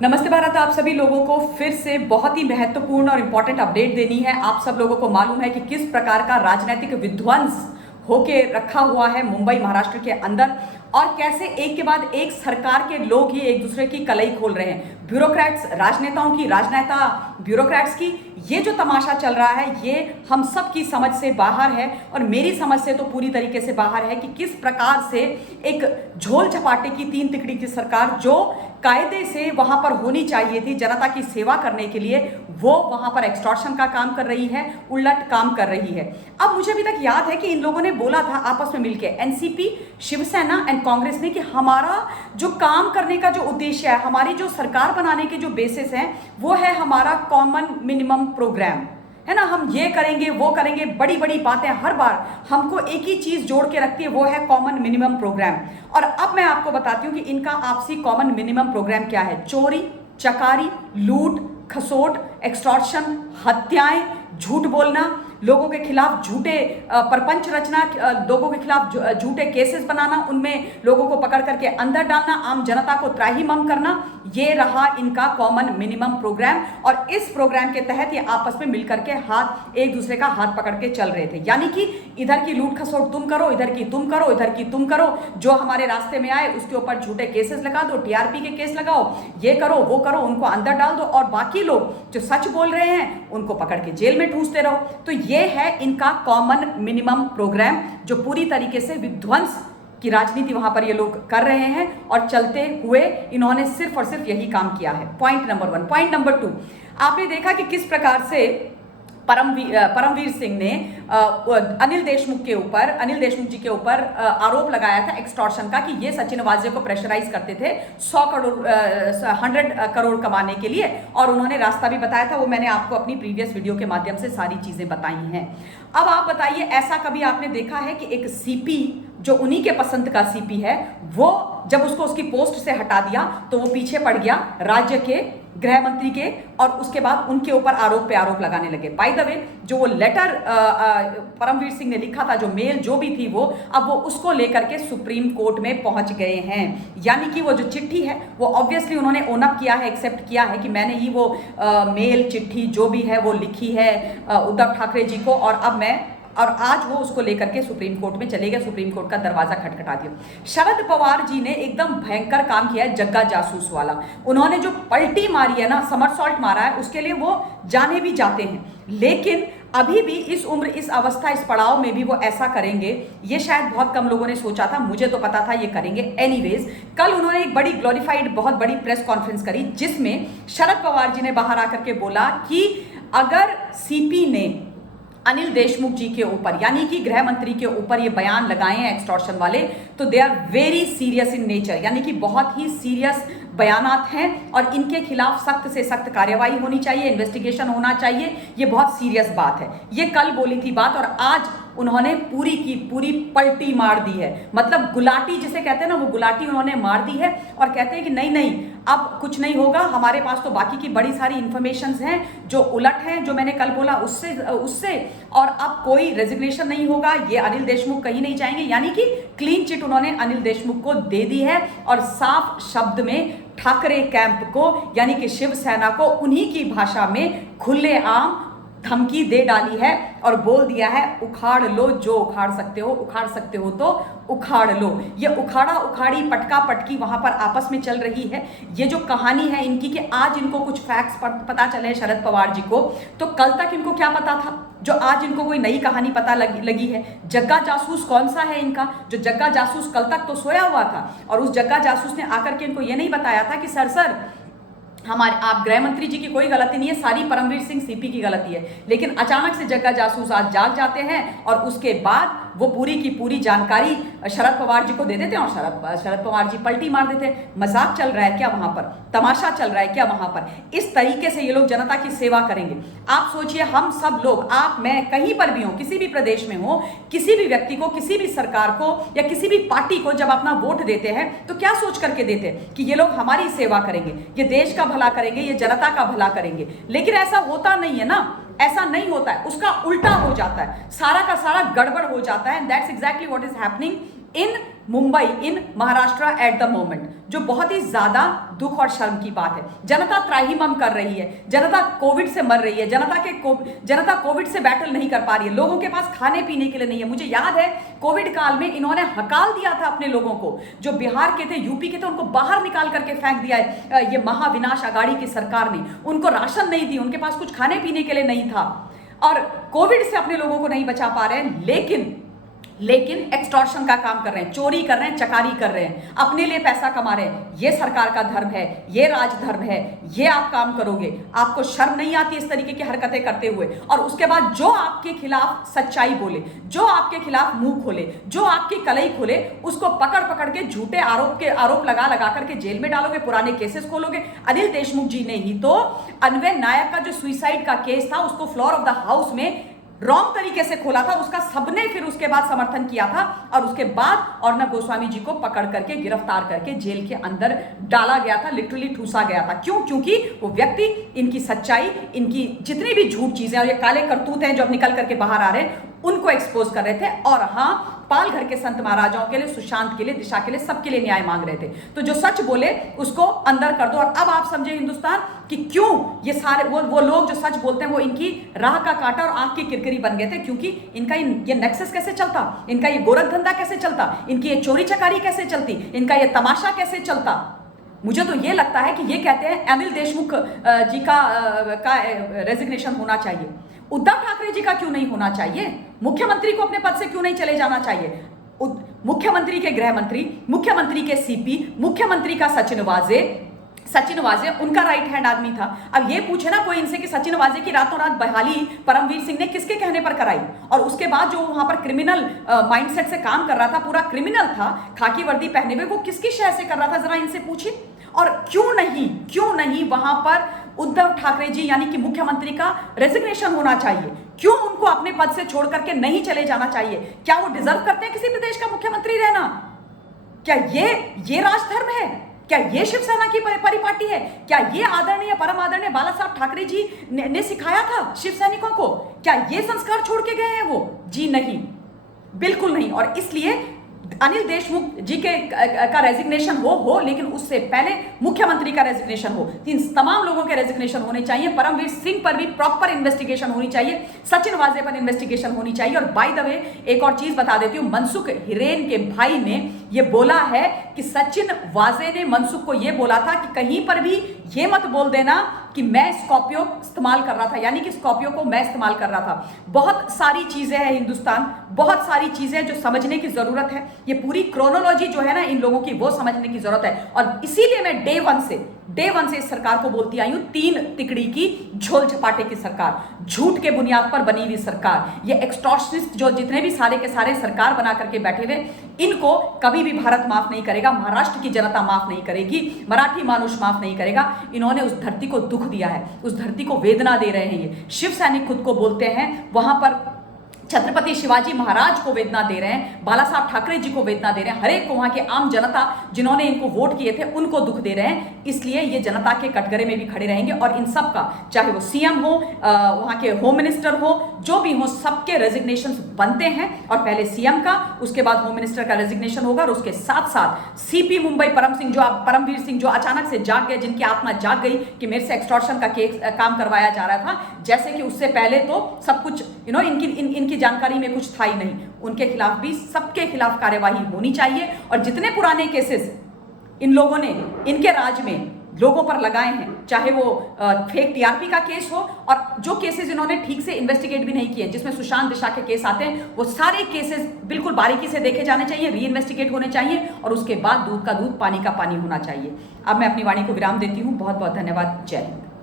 नमस्ते भारत। आप सभी लोगों को फिर से बहुत ही महत्वपूर्ण और इंपॉर्टेंट अपडेट देनी है। आप सब लोगों को मालूम है कि किस प्रकार का राजनीतिक विध्वंस होके रखा हुआ है मुंबई महाराष्ट्र के अंदर, और कैसे एक के बाद एक सरकार के लोग ही एक दूसरे की कलई खोल रहे हैं। ब्यूरोक्रेट्स राजनेताओं की, राजनेता ब्यूरोक्रेट्स की। ये जो तमाशा चल रहा है ये हम सब की समझ से बाहर है, और मेरी समझ से तो पूरी तरीके से बाहर है कि किस प्रकार से एक झोल झपाटे की तीन तिकड़ी की सरकार जो कायदे से वहां पर होनी चाहिए थी जनता की सेवा करने के लिए, वो वहां पर एक्सटॉर्शन का काम कर रही है, उलट काम कर रही है। अब मुझे अभी तक याद है कि इन लोगों ने बोला था आपस में मिलकर, एनसीपी, शिवसेना एंड कांग्रेस ने, कि हमारा जो काम करने का जो उद्देश्य है, हमारी जो सरकार बनाने के जो बेसिस हैं, वो है हमारा कॉमन मिनिमम प्रोग्राम, है ना। हम ये करेंगे वो करेंगे, बड़ी बड़ी बातें हर बार हमको एक ही चीज जोड़ के रखती है, वो है कॉमन मिनिमम प्रोग्राम। और अब मैं आपको बताती हूं कि इनका आपसी कॉमन मिनिमम प्रोग्राम क्या है। चोरी, चकारी, लूट खसोट, एक्सटॉर्शन, हत्याएं, झूठ बोलना, लोगों के खिलाफ झूठे प्रपंच रचना, लोगों के खिलाफ झूठे केसेस बनाना, उनमें लोगों को पकड़ करके अंदर डालना, आम जनता को त्राहिमाम करना, ये रहा इनका कॉमन मिनिमम प्रोग्राम। और इस प्रोग्राम के तहत ये आपस में मिलकर के हाथ, एक दूसरे का हाथ पकड़ के चल रहे थे। यानी कि इधर की लूट खसोट तुम करो, इधर की तुम करो, इधर की तुम करो, जो हमारे रास्ते में आए उसके ऊपर झूठे केसेस लगा दो, टीआरपी के केस लगाओ, ये करो वो करो, उनको अंदर डाल दो, और बाकी लोग जो सच बोल रहे हैं उनको पकड़ के जेल में ठूंसते रहो। तो ये है इनका कॉमन मिनिमम प्रोग्राम, जो पूरी तरीके से विध्वंस की राजनीति वहां पर ये लोग कर रहे हैं, और चलते हुए इन्होंने सिर्फ और सिर्फ यही काम किया है। Point number 1। पॉइंट नंबर 2, आपने देखा कि किस प्रकार से परमवीर सिंह ने अनिल देशमुख जी के ऊपर आरोप लगाया था एक्सटॉर्शन का, कि ये सचिन वाजे को प्रेशराइज करते थे 100 करोड़ कमाने के लिए, और उन्होंने रास्ता भी बताया था। वो मैंने आपको अपनी प्रीवियस वीडियो के माध्यम से सारी चीजें बताई हैं। अब आप बताइए, ऐसा कभी आपने देखा है कि एक सीपी जो उन्हीं के पसंद का सीपी है, वो जब उसको उसकी पोस्ट से हटा दिया तो वो पीछे पड़ गया राज्य के गृह मंत्री के, और उसके बाद उनके ऊपर आरोप पे आरोप लगाने लगे। बाय द वे, जो वो लेटर परमवीर सिंह ने लिखा था, जो मेल जो भी थी, वो अब वो उसको लेकर के सुप्रीम कोर्ट में पहुंच गए हैं। यानी कि वो जो चिट्ठी है वो ऑब्वियसली उन्होंने ओन अप किया है, एक्सेप्ट किया है कि मैंने ही वो मेल चिट्ठी जो भी है वो लिखी है उद्धव ठाकरे जी को, और आज वो उसको लेकर के सुप्रीम कोर्ट में चले गए, सुप्रीम कोर्ट का दरवाजा खटखटा दिया। शरद पवार जी ने एकदम भयंकर काम किया है, जग्गा जासूस वाला। उन्होंने जो पलटी मारी है ना, समरसॉल्ट मारा है, उसके लिए वो जाने भी जाते हैं, लेकिन अभी भी इस उम्र, इस अवस्था, इस पड़ाव में भी वो ऐसा करेंगे, ये शायद बहुत कम लोगों ने सोचा था। मुझे तो पता था ये करेंगे। एनीवेज, कल उन्होंने एक बड़ी ग्लोरीफाइड, बहुत बड़ी प्रेस कॉन्फ्रेंस करी, जिसमें शरद पवार जी ने बाहर आकर के बोला कि अगर सीपी ने अनिल देशमुख जी के ऊपर, यानी कि गृह मंत्री के ऊपर, ये बयान लगाए हैं एक्सटॉर्शन वाले, तो they are very serious in nature, यानी कि बहुत ही सीरियस बयानात हैं, और इनके खिलाफ सख्त से सख्त कार्रवाई होनी चाहिए, इन्वेस्टिगेशन होना चाहिए। ये बहुत सीरियस बात है। ये कल बोली थी बात, और आज उन्होंने पूरी की पूरी पलटी मार दी है। मतलब गुलाटी जिसे कहते हैं ना, वो गुलाटी उन्होंने मार दी है, और कहते हैं कि नहीं नहीं, अब कुछ नहीं होगा, हमारे पास तो बाकी की बड़ी सारी इंफॉर्मेशंस हैं जो उलट हैं, जो मैंने कल बोला उससे, और अब कोई रेजिग्नेशन नहीं होगा, ये अनिल देशमुख कहीं नहीं जाएंगे। यानी कि क्लीन चिट उन्होंने अनिल देशमुख को दे दी है, और साफ शब्द में ठाकरे कैंप को, यानी कि शिवसेना को, उन्हीं की भाषा में खुलेआम धमकी दे डाली है, और बोल दिया है उखाड़ लो, जो उखाड़ सकते हो तो उखाड़ लो। ये उखाड़ा उखाड़ी, पटका पटकी वहां पर आपस में चल रही है। ये जो कहानी है इनकी, कि आज इनको कुछ फैक्ट्स पता चले शरद पवार जी को, तो कल तक इनको क्या पता था, जो आज इनको कोई नई कहानी पता लगी है। जग्गा जासूस कौन सा है इनका? जो जग्गा जासूस कल तक तो सोया हुआ था, और उस जग्गा जासूस ने आकर के इनको ये नहीं बताया था कि सर आप गृह मंत्री जी की कोई गलती नहीं है, सारी परमवीर सिंह सीपी की गलती है। लेकिन अचानक से जग्गा जासूस आज जाग जाते हैं, और उसके बाद वो पूरी की पूरी जानकारी शरद पवार जी को दे देते हैं, और शरद पवार जी पलटी मार देते हैं। मजाक चल रहा है क्या वहां पर? तमाशा चल रहा है क्या वहां पर? इस तरीके से ये लोग जनता की सेवा करेंगे? आप सोचिए, हम सब लोग, आप, मैं, कहीं पर भी हो, किसी भी प्रदेश में हो, किसी भी व्यक्ति को, किसी भी सरकार को, या किसी भी पार्टी को जब अपना वोट देते हैं, तो क्या सोच करके देते हैं कि ये लोग हमारी सेवा करेंगे, ये देश का भला करेंगे, ये जनता का भला करेंगे। लेकिन ऐसा होता नहीं है ना, ऐसा नहीं होता है, उसका उल्टा हो जाता है, सारा का सारा गड़बड़ हो जाता है। That's exactly what is happening in Mumbai, in Maharashtra at the moment, जो बहुत ही ज्यादा दुख और शर्म की बात है। जनता त्राहिमाम कर रही है, जनता कोविड से मर रही है, जनता कोविड से बैटल नहीं कर पा रही है, लोगों के पास खाने पीने के लिए नहीं है। मुझे याद है कोविड काल में इन्होंने हकाल दिया था अपने लोगों को, जो बिहार के थे, यूपी के थे, उनको बाहर निकाल करके फेंक दिया है ये महाविनाश अघाड़ी की सरकार ने। उनको राशन नहीं दी, उनके पास कुछ खाने पीने के लिए नहीं था, और कोविड से अपने लोगों को नहीं बचा पा रहे हैं, लेकिन एक्सटॉर्शन का काम कर रहे हैं, चोरी कर रहे हैं, चकारी कर रहे हैं, अपने लिए पैसा कमा रहे हैं। ये सरकार का धर्म है, ये राजधर्म है, ये आप काम करोगे? आपको शर्म नहीं आती इस तरीके की हरकतें करते हुए? और उसके बाद जो आपके खिलाफ सच्चाई बोले, जो आपके खिलाफ मुंह खोले, जो आपकी कलई खोले, उसको पकड़ पकड़ के झूठे आरोप लगा करके जेल में डालोगे, पुराने केसेस खोलोगे। अनिल देशमुख जी ने ही तो अन्वय नायक का जो सुसाइड का केस था, उसको फ्लोर ऑफ द हाउस में रॉन्ग तरीके से खोला था, उसका सबने फिर उसके बाद समर्थन किया था, और उसके बाद अर्णब गोस्वामी जी को पकड़ करके गिरफ्तार करके जेल के अंदर डाला गया था, लिटरली ठूसा गया था। क्यों? क्योंकि वो व्यक्ति इनकी सच्चाई, इनकी जितनी भी झूठ चीजें और ये काले करतूत हैं जो अब निकल करके बाहर आ रहे हैं, उनको एक्सपोज कर रहे थे। और हाँ, पालघर के संत महाराजाओं के लिए, सुशांत के लिए, दिशा के लिए, सबके लिए न्याय मांग रहे थे। तो जो सच बोले उसको अंदर कर दो। और अब आप समझे हिंदुस्तान कि क्यों ये सारे वो लोग जो सच बोलते हैं वो इनकी राह का कांटा और आंख की किरकिरी बन गए थे। क्योंकि इनका ये नेक्सस कैसे चलता, इनका ये गोरख धंधा कैसे चलता, इनकी ये चोरी चकारी कैसे चलती, इनका ये तमाशा कैसे चलता। मुझे तो ये लगता है कि ये कहते हैं अनिल देशमुख जी का रेजिग्नेशन होना चाहिए। उद्धव ठाकरे जी का क्यों नहीं होना चाहिए? मुख्यमंत्री को अपने पद से क्यों नहीं चले जाना चाहिए? मुख्यमंत्री के गृह मंत्री, मुख्यमंत्री के सीपी, मुख्यमंत्री का सचिन वाजे उनका राइट हैंड आदमी था। अब ये पूछे ना कोई इनसे कि सचिन वाजे की रातों रात बहाली परमवीर सिंह ने किसके कहने पर कराई, और उसके बाद जो वहां पर क्रिमिनल माइंडसेट से काम कर रहा था, पूरा क्रिमिनल था, खाकी वर्दी पहने हुए, वो किसकी शय से कर रहा था, जरा इनसे पूछिए। और क्यों नहीं वहां पर उद्धव ठाकरे जी यानी कि मुख्यमंत्री का रेजिग्नेशन होना चाहिए? क्यों उनको अपने पद से छोड़ करके नहीं चले जाना चाहिए? क्या वो डिजर्व करते हैं किसी प्रदेश का मुख्यमंत्री रहना? क्या ये राजधर्म है? क्या ये शिवसेना की परिपाटी है? क्या ये आदरणीय परम आदरणीय बाला साहब ठाकरे जी ने सिखाया था शिवसैनिकों को? क्या ये संस्कार छोड़ के गए हैं वो? जी नहीं, बिल्कुल नहीं। और इसलिए अनिल देशमुख जी का रेजिग्नेशन हो, लेकिन उससे पहले मुख्यमंत्री का रेजिग्नेशन हो। इन तमाम लोगों के रेजिग्नेशन होने चाहिए। परमवीर सिंह पर भी प्रॉपर इन्वेस्टिगेशन होनी चाहिए, सचिन वाजे पर इन्वेस्टिगेशन होनी चाहिए। और बाय द वे एक और चीज बता देती हूं, मनसुख हिरेन के भाई ने यह बोला है कि सचिन वाजे ने मनसुख को यह बोला था कि कहीं पर भी यह मत बोल देना कि मैं स्कॉर्पियो इस्तेमाल कर रहा था, यानी कि स्कॉर्पियो को मैं इस्तेमाल कर रहा था। बहुत सारी चीजें हैं हिंदुस्तान, बहुत सारी चीजें जो समझने की जरूरत है। ये पूरी क्रोनोलॉजी जो है ना इन लोगों की, वो समझने की जरूरत है। और इसीलिए मैं डे वन से इस सरकार को बोलती आई हूं, 3 तिकड़ी की झोल झपाटे की सरकार, झूठ के बुनियाद पर बनी हुई सरकार, ये एक्सटॉर्शनिस्ट जो जितने भी सारे के सारे सरकार बना करके बैठे हुए, इनको कभी भी भारत माफ नहीं करेगा, महाराष्ट्र की जनता माफ नहीं करेगी, मराठी मानुष माफ नहीं करेगा। इन्होंने उस धरती को दुख दिया है, उस धरती को वेदना दे रहे हैं। ये शिव सैनिक खुद को बोलते हैं, वहां पर छत्रपति शिवाजी महाराज को वेदना दे रहे हैं, बाला साहब ठाकरे जी को वेदना दे रहे हैं, हर एक को वहां के आम जनता जिन्होंने इनको वोट किए थे उनको दुख दे रहे हैं। इसलिए ये जनता के कटघरे में भी खड़े रहेंगे। और इन सब का, चाहे वो सीएम हो, वहां के होम मिनिस्टर हो, जो भी हो, सबके रेजिग्नेशन बनते हैं। और पहले सीएम का, उसके बाद होम मिनिस्टर का रेजिग्नेशन होगा, और उसके साथ साथ सीपी मुंबई परमवीर सिंह जो अचानक से जाग गए, जिनकी आत्मा जाग गई कि मेरे से एक्सटॉर्शन का काम करवाया जा रहा था, जैसे कि उससे पहले तो सब कुछ इनकी जानकारी में कुछ था ही नहीं, उनके खिलाफ भी, सबके खिलाफ कार्यवाही होनी चाहिए। और जितने पुराने केसेस इन लोगों ने इनके राज में लोगों पर लगाए हैं, चाहे वो फेक टीआरपी का केस हो, और जो केसेस इन्होंने ठीक से इन्वेस्टिगेट भी नहीं किए, जिसमें सुशांत दिशा के केस आते हैं, वो सारे केसेस बिल्कुल बारीकी से देखे जाने चाहिए, री इन्वेस्टिगेट होने चाहिए, और उसके बाद दूध का दूध, पानी का पानी होना चाहिए। अब मैं अपनी वाणी को विराम देती हूं। बहुत बहुत धन्यवाद। जय हिंद।